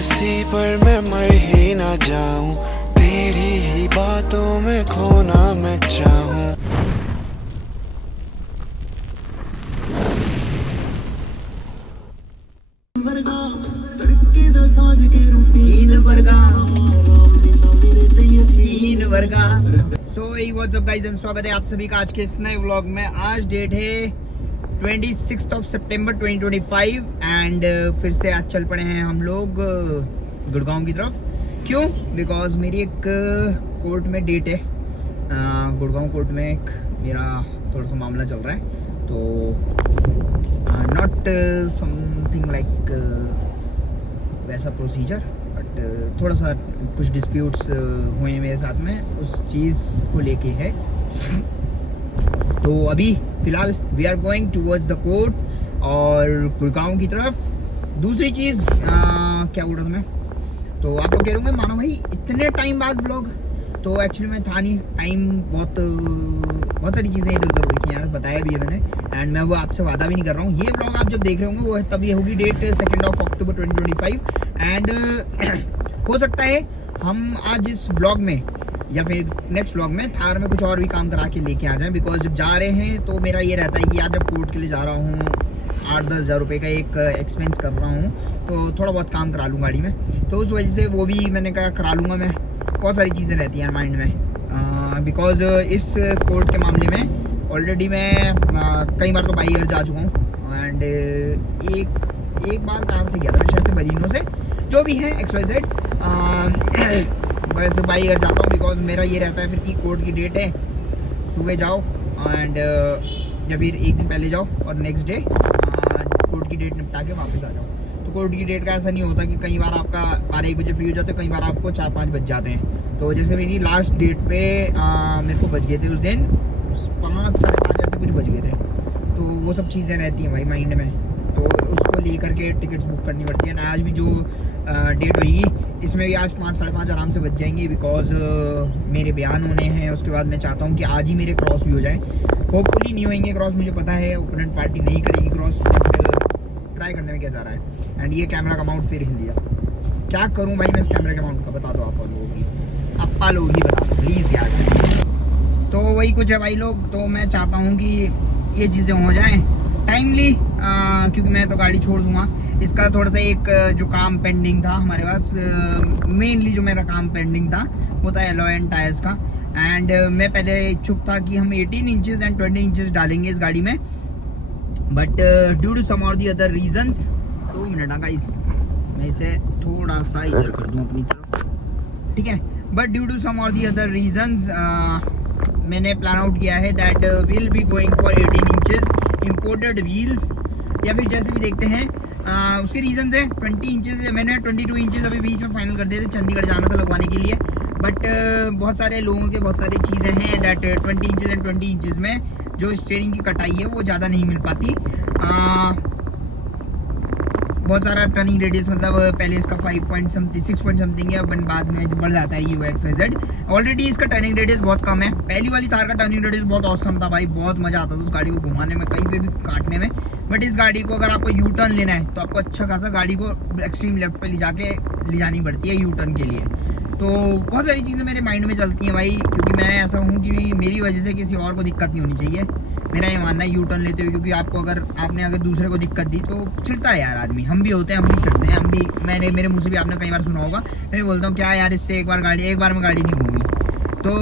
उदासी पर मैं मर ही ना जाऊं, तेरी ही बातों में खोना मैं चाहूं। व्हाट्सअप गाइस एंड स्वागत है आप सभी का आज के इस नए व्लॉग में। आज डेट है 26 सितंबर 2025 एंड फिर से आज चल पड़े हैं हम लोग गुड़गांव की तरफ। क्यों? बिकॉज मेरी एक कोर्ट में डेट है, गुड़गांव कोर्ट में एक मेरा थोड़ा सा मामला चल रहा है। तो नॉट समथिंग लाइक वैसा प्रोसीजर, बट थोड़ा सा कुछ डिस्प्यूट्स हुए मेरे साथ में, उस चीज़ को लेके है। तो अभी फ़िलहाल we are going towards the court और गुड़गांव की तरफ। दूसरी चीज़ क्या बोल रहा था मैं, तो आप लोग कह रहे होंगे मानो भाई इतने टाइम बाद व्लॉग, तो एक्चुअली में था नहीं टाइम, बहुत सारी चीज़ें इधर उधर हुई थी यार, बताया भी है मैंने। एंड मैं वो आपसे वादा भी नहीं कर रहा हूँ। ये व्लॉग आप जब देख रहे होंगे वो तब ये होगी डेट 2 अक्टूबर 2025 एंड हो सकता है हम आज इस व्लॉग में या फिर नेक्स्ट व्लॉग में थार में कुछ और भी काम करा के लेके आ जाएं। बिकॉज जब जा रहे हैं तो मेरा ये रहता है कि आज जब कोर्ट के लिए जा रहा हूँ 8-10 हज़ार रुपये का एक एक्सपेंस कर रहा हूँ, तो थोड़ा बहुत काम करा लूँ गाड़ी में। तो उस वजह से वो भी मैंने कहा करा लूँगा मैं। बहुत सारी चीज़ें रहती हैं माइंड में, बिकॉज इस कोर्ट के मामले में ऑलरेडी मैं कई बार तो बाई एयर जा चुका हूँ एंड एक बार कार से गया था शायद से बलिनो से, जो भी है XYZ। वैसे बाई एयर जाता हूँ बिकॉज मेरा ये रहता है फिर कि कोर्ट की डेट है, सुबह जाओ एंड या फिर एक दिन पहले जाओ और नेक्स्ट डे कोर्ट की डेट निपटा के वापस आ जाओ। तो कोर्ट की डेट का ऐसा नहीं होता कि कई बार आपका 12-1 बजे फ्री हो जाते, कई बार आपको 4-5 बज जाते हैं। तो जैसे मेरी लास्ट डेट पे मेरे को बज गए थे उस दिन 5-5:30 ऐसे कुछ बज गए थे। तो वो सब चीज़ें रहती हैं भाई माइंड में, तो उसको लेकर के टिकट्स बुक करनी पड़ती है ना। आज भी जो डेट होगी इसमें भी आज 5-5:30 आराम से बच जाएंगे, बिकॉज मेरे बयान होने हैं। उसके बाद मैं चाहता हूँ कि आज ही मेरे क्रॉस भी हो जाए। होपफुली नहीं होंगे क्रॉस, मुझे पता है ओपोनेंट पार्टी नहीं करेगी क्रॉस, ट्राई करने में क्या जा रहा है। एंड ये कैमरा का माउंट फिर हिल दिया। क्या करूँ भाई मैं इस कैमरे के माउंट का, बता दो आप लोग ही बता दो प्लीज़ यार। तो वही कुछ है भाई लोग। तो मैं चाहता हूँ कि ये चीज़ें हो जाएँ टाइमली, क्योंकि मैं तो गाड़ी छोड़ दूंगा। इसका थोड़ा सा एक जो काम पेंडिंग था हमारे पास, मेनली जो मेरा काम पेंडिंग था वो था एलॉय एंड टायर्स का। एंड मैं पहले इच्छुक था कि हम 18 इंचेस एंड 20 इंचेस डालेंगे इस गाड़ी में, बट ड्यू टू सम और the other reasons. 2 minute guys, मैं इसे थोड़ा सा इधर कर दूं अपनी तरफ, ठीक है। बट ड्यू टू सम और दी अदर रीजंस मैंने प्लान आउट किया है that will be going for 18 inches imported wheels, या फिर जैसे भी देखते हैं। उसके रीजंस है 20 इंचेस, मैंने 22 इंचेस अभी बीच में फाइनल कर दिए थे, चंडीगढ़ जाना था लगवाने के लिए। बट बहुत सारे लोगों के बहुत सारी चीज़ें हैं दैट 20 इंचेस एंड 20 इंचेस में जो स्टीयरिंग की कटाई है वो ज़्यादा नहीं मिल पाती। बहुत सारा टर्निंग रेडियस, मतलब पहले इसका 6 पॉइंट समथिंग है, अपन बाद में बढ़ जाता है ये XYZ। ऑलरेडी इसका टर्निंग रेडियस बहुत कम है। पहली वाली थार का टर्निंग रेडियस बहुत औसम था भाई, बहुत मजा आता था उस गाड़ी को घुमाने में, कहीं पे भी काटने में। बट इस गाड़ी को अगर आपको यू टर्न लेना है तो आपको अच्छा खासा गाड़ी को एक्सट्रीम लेफ्ट पे ले जानी पड़ती है यू टर्न के लिए। तो बहुत सारी चीज़ें मेरे माइंड में चलती हैं भाई, क्योंकि मैं ऐसा हूँ कि मेरी वजह से किसी और को दिक्कत नहीं होनी चाहिए। मेरा ये मानना है यू टर्न लेते हुए, क्योंकि आपने अगर दूसरे को दिक्कत दी तो चिढ़ता है यार आदमी। हम भी होते हैं, हम भी चिढ़ते हैं, हम भी। मेरे मुँह से भी आपने कई बार सुना होगा, मैं भी बोलता हूँ क्या यार इससे एक बार में गाड़ी नहीं घूमी। तो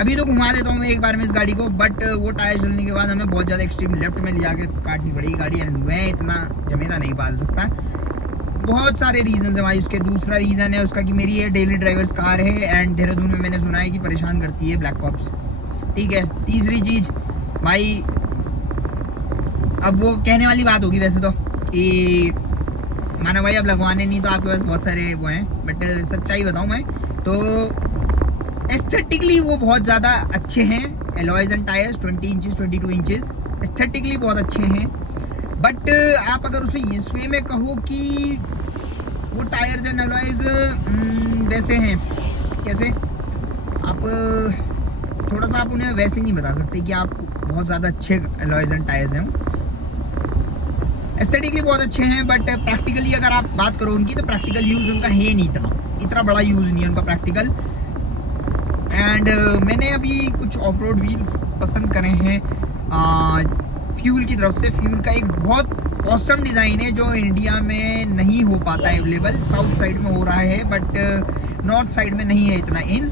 अभी तो घुमा देता हूँ मैं एक बार में इस गाड़ी को, बट वो टायर जलने के बाद हमें बहुत ज़्यादा एक्सट्रीम लेफ्ट में ले जाके काटनी पड़ेगी गाड़ी, एंड मैं इतना जमेला नहीं पाल सकता। बहुत सारे रीजन है भाई उसके। दूसरा रीज़न है उसका कि मेरी ये डेली ड्राइवर्स कार है एंड देहरादून में मैंने सुना है कि परेशान करती है ब्लैक ऑप्स, ठीक है। तीसरी चीज़ भाई, अब वो कहने वाली बात होगी वैसे तो कि माना भाई अब लगवाने नहीं तो आपके पास बहुत सारे वो हैं, बट सच्चाई बताऊँ मैं तो एस्थेटिकली वो बहुत ज़्यादा अच्छे हैं। Alloys and tyres 20 inches 22 inches aesthetically बहुत अच्छे हैं। बट आप अगर उसे इस वे में कहो कि वो टायर्स एंड एलॉयज वैसे हैं, कैसे आप थोड़ा सा आप उन्हें वैसे नहीं बता सकते कि आप बहुत ज़्यादा अच्छे एलॉयज एंड टायर्स हैं। एस्थेटिकली बहुत अच्छे हैं, बट प्रैक्टिकली अगर आप बात करो उनकी, तो प्रैक्टिकल यूज़ उनका है नहीं, इतना बड़ा यूज़ नहीं है उनका प्रैक्टिकल। एंड मैंने अभी कुछ ऑफ रोड व्हील्स पसंद करे हैं फ्यूल की तरफ से। फ्यूल का एक बहुत ऑसम डिज़ाइन है जो इंडिया में नहीं हो पाता है अवेलेबल, साउथ साइड में हो रहा है बट नॉर्थ साइड में नहीं है इतना इन।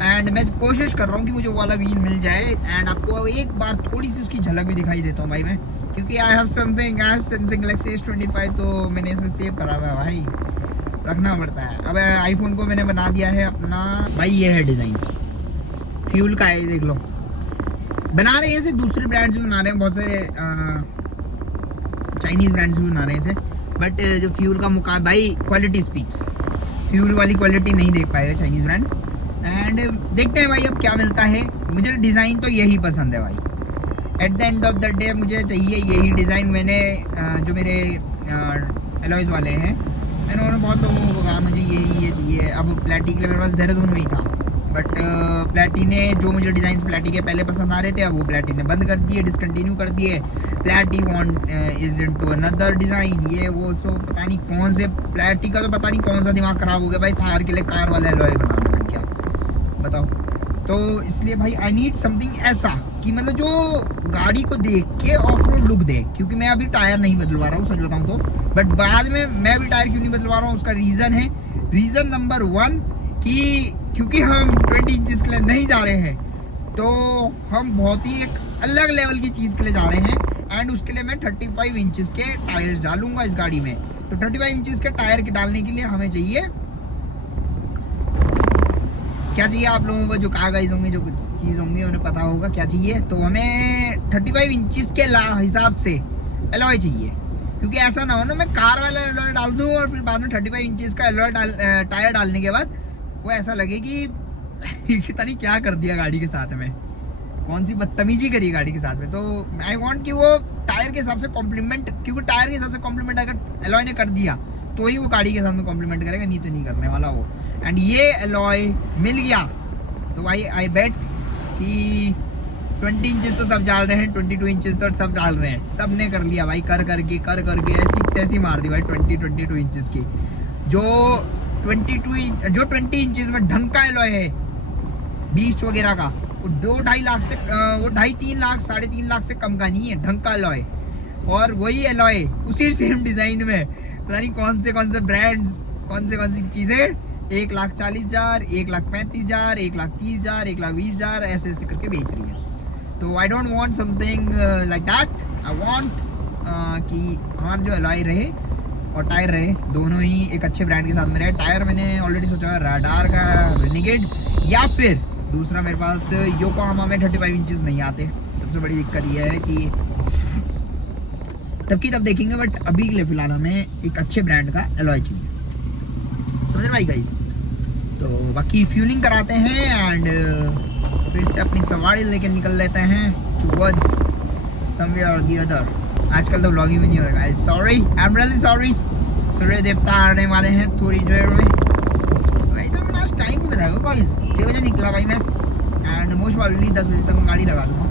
एंड मैं कोशिश कर रहा हूँ कि मुझे वो वाला व्हील मिल जाए। एंड आपको एक बार थोड़ी सी उसकी झलक भी दिखाई देता हूँ भाई मैं, क्योंकि I have something like CS25, तो मैंने इसमें सेव करा हुआ है भाई, रखना पड़ता है। अब आईफोन को मैंने बना दिया है अपना भाई, ये है डिज़ाइन फ्यूल का है, देख लो। बना रहे हैं इसे दूसरे ब्रांड्स भी बना रहे हैं, बहुत सारे चाइनीज़ ब्रांड्स भी बना रहे हैं इसे, बट जो फ्यूल का मुकाबला भाई, क्वालिटी स्पीक्स, फ्यूल वाली क्वालिटी नहीं देख पाएगा चाइनीज़ ब्रांड। एंड देखते हैं भाई अब क्या मिलता है। मुझे डिज़ाइन तो यही पसंद है भाई, at the end of the day मुझे चाहिए यही डिज़ाइन। मैंने जो मेरे एलॉयज़ वाले हैं, मैंने उन्होंने बहुत लोगों को कहा मुझे ये चाहिए। अब प्लेटी के लिए मेरे पास देहरादून में ही था, बट प्लेटी ने जो मुझे डिज़ाइन प्लेटी के पहले पसंद आ रहे थे, अब वो प्लेटी ने बंद कर दिए, डिसकंटिन्यू कर दिए। प्लेटी want is into another design, ये वो सो पता नहीं कौन से, प्लेटी का तो पता नहीं कौन सा दिमाग ख़राब हो गया भाई, थार के लिए कार वाला एलॉय बनाने लग गया, बताओ। तो इसलिए भाई आई नीड समथिंग ऐसा कि मतलब जो गाड़ी को देख के ऑफ रोड लुक दे, क्योंकि मैं अभी टायर नहीं बदलवा रहा हूँ सच बताऊँ तो। बट बाद में मैं अभी टायर क्यों नहीं बदलवा रहा हूँ, उसका रीज़न है, रीज़न नंबर 1 कि क्योंकि हम 20 इंचज़ के लिए नहीं जा रहे हैं, तो हम बहुत ही एक अलग लेवल की चीज़ के लिए जा रहे हैं। एंड उसके लिए मैं 35 इंचज़ के टायर्स डालूंगा इस गाड़ी में। तो 35 इंचज़ के टायर के डालने के लिए हमें चाहिए क्या चाहिए, आप लोगों को जो कार गाइज होंगे, जो कुछ चीज़ होंगी उन्हें पता होगा क्या चाहिए। तो हमें 35 इंचज़ के हिसाब से एलॉय चाहिए, क्योंकि ऐसा ना हो ना मैं कार वाला एलॉय डाल दूँ और फिर बाद में 35 इंचज़ का एलॉय टायर डालने के बाद वो ऐसा लगे कि पता नहीं क्या कर दिया गाड़ी के साथ में, कौन सी बदतमीजी करी गाड़ी के साथ में। तो आई वांट कि वो टायर के हिसाब से कॉम्प्लीमेंट, क्योंकि टायर के हिसाब से कॉम्प्लीमेंट अगर एलॉय ने कर दिया तो ही वो गाड़ी के साथ में कॉम्प्लीमेंट करेगा, नहीं तो नहीं करने वाला वो। एंड ये एलॉय मिल गया तो भाई आई बेट कि 20 इंचज़ तो सब डाल रहे हैं, 22 इंचज़ तो सब डाल रहे हैं, सब ने कर लिया भाई, कर करके ऐसी तैसी मार दी भाई 22 इंचज़ की। जो 20 इंचज़ में ढंग का एलॉय है बीस्ट वगैरह का, वो 2-2.5 लाख से वो 2.5-3 लाख 3.5 लाख से कम का नहीं है ढंग का एलॉय। और वही एलॉय उसी सेम डिज़ाइन में पता नहीं कौन से ब्रांड्स, कौन सी चीज़ें 1,40,000, 1,35,000, 1,30,000, 1,20,000 ऐसे करके बेच रही है। तो I don't want something like that. I want कि हमारा जो एलॉय रहे और टायर रहे दोनों ही एक अच्छे ब्रांड के साथ में रहे। टायर मैंने ऑलरेडी सोचा है राडार का रेनिगेड, या फिर दूसरा मेरे पास योकोहामा में 35 इंचज़ नहीं आते। सबसे बड़ी दिक्कत ये है कि तब की तब देखेंगे, बट अभी के लिए फिलहाल हमें एक अच्छे ब्रांड का एलॉय चाहिए, समझ भाई गाइस। तो बाकी फ्यूलिंग कराते हैं एंड फिर से अपनी सवारी लेकर निकल लेते हैं टुवर्ड्स समवेयर और दी अदर। आजकल तो व्लॉगिंग भी नहीं हो रहा है, sorry, I am really sorry. सूर्य देवता आने वाले हैं थोड़ी देर में भाई, तो मैंने आज टाइम भी बताया गाइस, 6 बजे निकला भाई मैं, एंड मोस्ट प्रॉब्ली 10 बजे तक मैं गाड़ी लगा दूँगा।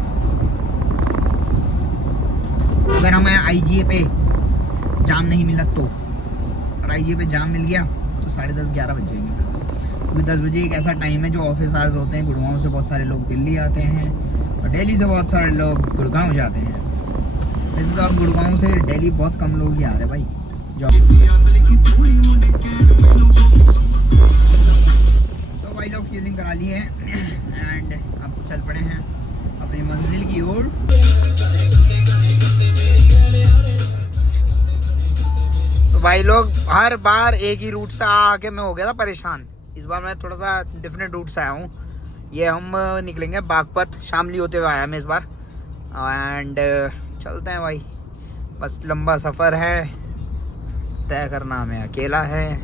अगर हमें IGA पे जाम नहीं मिला तो, और IGA पे जाम मिल गया तो 10:30-11 बज जाएंगे, क्योंकि 10 बजे एक ऐसा टाइम है जो ऑफिस आवर्स होते हैं। गुड़गांव से बहुत सारे लोग दिल्ली आते हैं और दिल्ली से बहुत सारे लोग गुड़गांव जाते हैं। वैसे तो अब गुड़गांव से दिल्ली बहुत कम लोग ही आ रहे हैं भाई जॉब। तो भाई लोग फ्यूलिंग करा लिए हैं एंड अब चल पड़े हैं अपनी मंजिल की ओर। तो भाई लोग हर बार एक ही रूट से आके मैं हो गया था परेशान, इस बार मैं थोड़ा सा डिफरेंट रूट से आया हूँ। ये हम निकलेंगे बागपत, शामली होते हुए आया मैं इस बार, एंड चलते हैं भाई। बस लंबा सफ़र है, तय करना हमें अकेला है,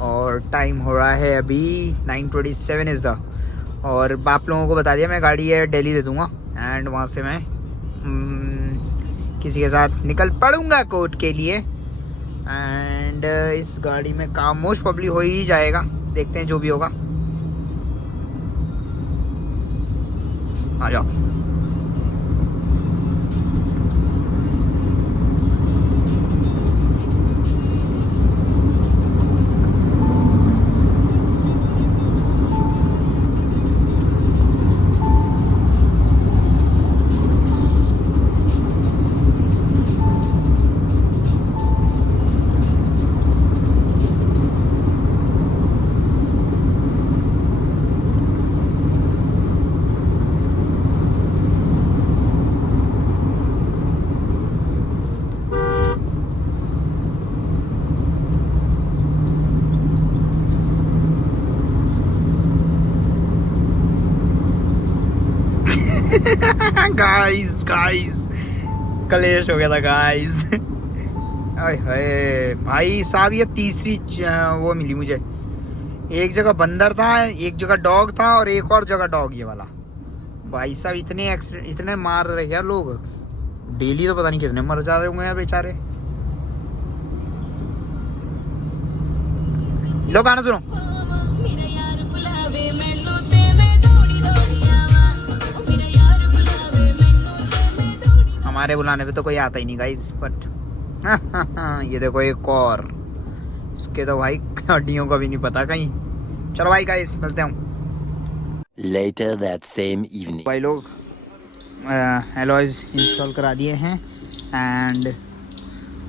और टाइम हो रहा है अभी 9:27 इज़ द। और बाप लोगों को बता दिया मैं गाड़ी है दिल्ली दे दूँगा, एंड वहाँ से मैं किसी के साथ निकल पड़ूँगा कोर्ट के लिए। एंड इस गाड़ी में काम मोस्ट प्रॉब्ली हो ही जाएगा, देखते हैं जो भी होगा। आ जाओ। गाइस कलेश हो गया था गाइस। आय हाय भाई साहब, ये तीसरी वो मिली मुझे। एक जगह बंदर था, एक जगह डॉग था और एक और जगह डॉग ये वाला। भाई साहब इतने एक्सीडेंट, इतने मार रहे यार लोग डेली, तो पता नहीं कितने मर जा रहे होंगे यार बेचारे। लो गाना सुनो। हमारे बुलाने पे तो कोई आता ही नहीं गाइस, बट ये देखो एक और, इसके तो भाई हड्डियों का भी नहीं पता कहीं। चलो भाई गाइस मिलते हैं। Later that same evening. भाई लोग एलॉयज इंस्टॉल करा दिए हैं एंड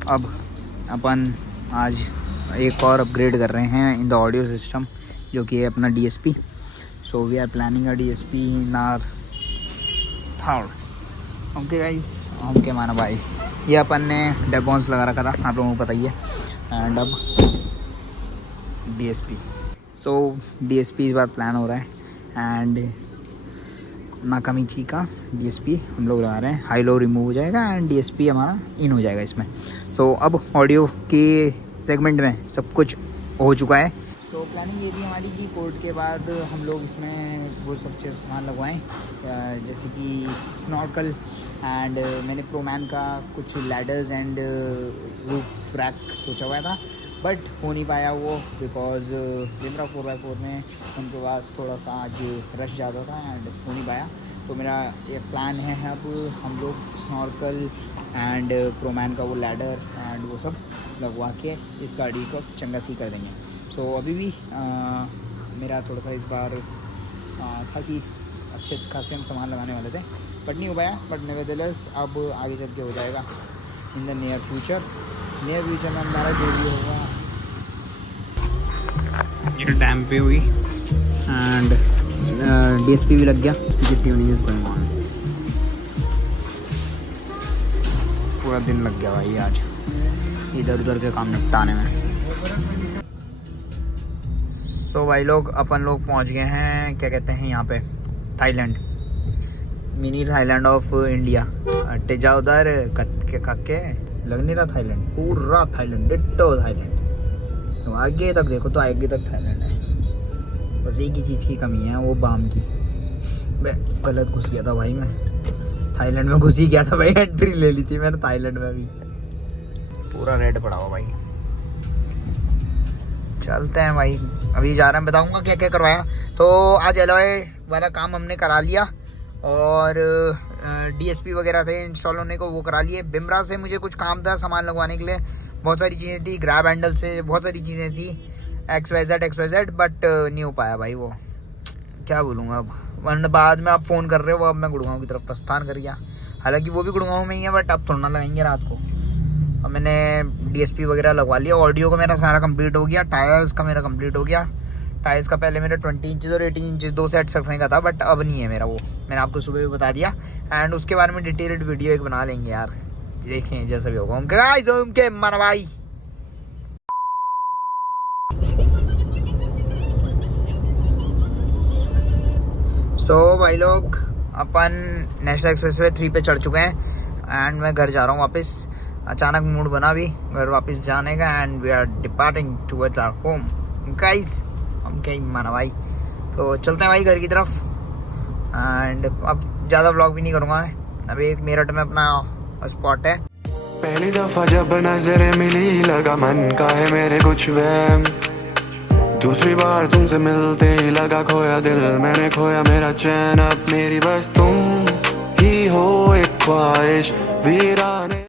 अब अपन आज एक और अपग्रेड कर रहे हैं इन द ऑडियो सिस्टम, जो कि है अपना DSP। So we are planning a DSP in our third. Okay guys, okay माना भाई। ये अपन ने डेबॉन्स लगा रखा था, आप लोगों को पता ही है। एंड अब DSP, सो DSP इस बार प्लान हो रहा है एंड नाकामिची का DSP हम लोग लगा रहे हैं। हाई लो रिमूव हो जाएगा एंड DSP हमारा इन हो जाएगा इसमें। सो अब ऑडियो के सेगमेंट में सब कुछ हो चुका है। तो प्लानिंग ये थी हमारी कि कोर्ट के बाद हम लोग इसमें वो सब चीज़ सामान लगवाएं, जैसे कि स्नॉर्कल एंड मैंने प्रोमैन का कुछ लैडर्स एंड रूफ रैक सोचा हुआ था, बट हो नहीं पाया वो, बिकॉज बिमरा 4x4 में उनके पास थोड़ा सा आज रश ज़्यादा था एंड हो नहीं पाया। तो मेरा ये प्लान है अब हम लोग स्नॉर्कल एंड प्रोमैन का वो लैडर एंड वो सब लगवा के इस गाड़ी को चंगा सी कर देंगे। सो अभी भी मेरा थोड़ा सा इस बार था कि अच्छे खासे हम सामान लगाने वाले थे, बट नहीं हो पाया। बट नेवरदलेस अब आगे चल के हो जाएगा इन द नियर फ्यूचर में हमारा जो भी होगा। ये डैम पे हुई एंड DSP भी लग गया। पूरा दिन लग गया भाई आज इधर उधर के काम निपटाने में। सो भाई लोग अपन लोग पहुंच गए हैं, क्या कहते हैं यहाँ पे, Thailand, mini Thailand of India. अट्टे जा उधर कक्के लग नहीं रहा थाईलैंड, पूरा थाईलैंड, डिट्टो थाईलैंड। तो आगे तक देखो तो आगे तक थाईलैंड है, बस एक ही चीज़ की कमी है, वो बाम की। गलत घुस गया था भाई मैं, थाईलैंड में घुस ही गया था भाई, एंट्री ले ली थी मैंने थाईलैंड में भी। पूरा रेड पड़ा हुआ भाई। चलते हैं भाई, अभी जा रहे हैं, बताऊंगा क्या क्या करवाया। तो आज एलॉय वाला काम हमने करा लिया और DSP वगैरह थे इंस्टॉल होने को, वो करा लिए। बिमरा से मुझे कुछ काम था सामान लगवाने के लिए, बहुत सारी चीज़ें थी, ग्रैब हैंडल से बहुत सारी चीज़ें थी, XYZ, बट नहीं हो पाया भाई। वो क्या बोलूँगा अब, वरना बाद में आप फ़ोन कर रहे हो, अब मैं गुड़गांव की तरफ प्रस्थान कर गया। हालांकि वो भी गुड़गांव में ही है, बट अब थोड़ा ना लगाएंगे रात को। अब मैंने DSP वगैरह लगवा लिया, ऑडियो का मेरा सारा कंप्लीट हो गया, टायर्स का मेरा कंप्लीट हो गया। टायर्स का पहले मेरा 20 इंचज़ और 18 इंचज़ 2 सेट रखने का था, बट अब नहीं है मेरा वो, मैंने आपको सुबह भी बता दिया। एंड उसके बारे में डिटेल्ड वीडियो एक बना लेंगे यार, देखें जैसा भी होगा। उनके मन भाई भाई लोग अपन नेशनल एक्सप्रेसवे 3 पे चढ़ चुके हैं एंड मैं घर जा रहा हूँ वापस। अचानक मूड बना भी घर वापस जाने का and we are departing towards our home guys. हम क्या ही माना भाई, तो चलते हैं भाई घर की तरफ। एंड अब ज़्यादा व्लॉग भी नहीं करूँगा मैं, अभी एक मेरठ में अपना स्पॉट है। पहली दफा जब नजरें मिली लगा मन का है मेरे कुछ वहम, दूसरी बार तुमसे मिलते ही लगा खोया दिल मैंने, खोया मेरा चैन, अब मेरी बस तुम ही हो एक ख्वाहिश वीराने।